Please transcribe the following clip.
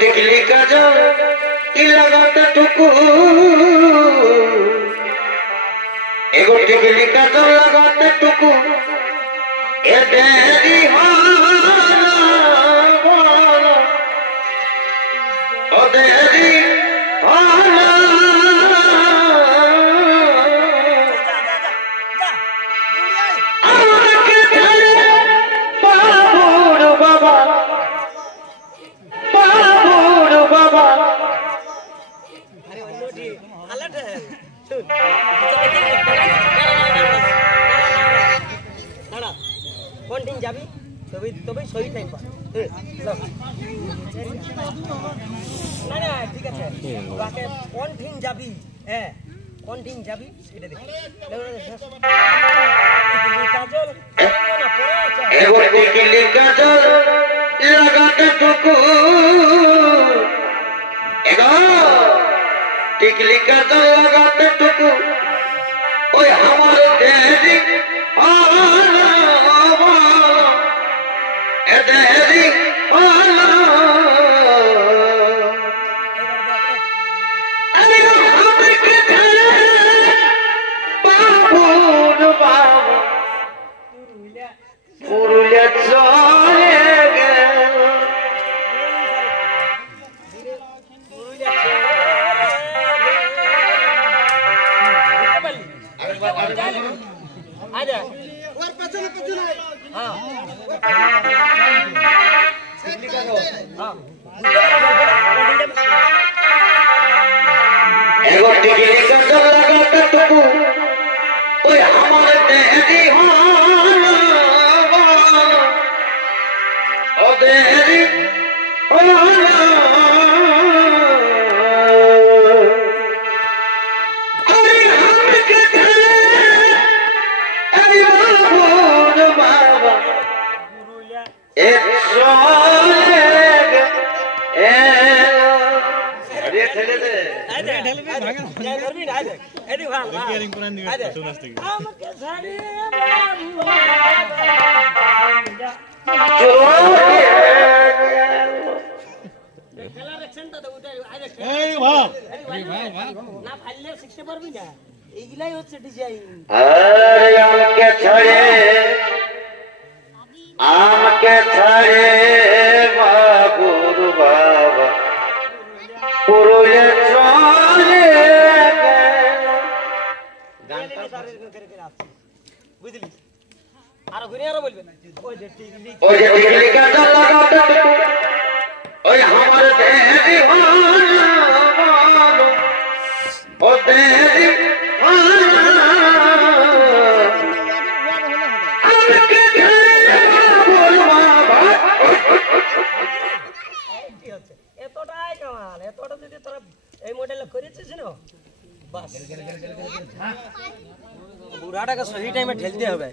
टिकली का जो लगाता टुकु एगो टिकली का जो लगाता टुकु ए देरी हाला ओ देरी हाला যাবি তবে সহি টাইম পা না না ঠিক আছে তোকে কোন দিন যাবি হ্যাঁ কোন দিন যাবি সেটা দেখ কাজল না পড়ে আছে এগো টিকলি কাজল লাগাতে টুকু এগো টিকলি কাজল লাগাতে টুকু ওই আমার দেরি देरी पुरुलिया चले एगो टिकली का जल लगाता टुकु ओए हमारे देरी हाला ओ देरी हाला अरे हम के घरे अरे बाबू बाबा ए सोले ए अरे ठेले दे जय करबी ना दे एडी भाग रिपेयरिंग पुरान दिवे सुनास तक हमके साड़ी খেলা রেকশন তো উঠে আরে এই ভাগ না ফাইলে 60 পারবি না এইগুলাই হচ্ছে ডিজাইন আরে আমকে ছাড়ে বাবুর বাবা পুরুলে চলে গানটা সারে করে আসছে বুঝলি আর ঘুরে আর বলবে ওই যে টিকলি का जल लगाता ओए हमर देरी हाला ओ देरी আমকে ঘরে বাবুর বাবা এতটাই কামাল এতটা যদি তোরা এই মডেল করেছিস না বাস বুড়াটাকে সহি টাইমে ঠেলতে হবে।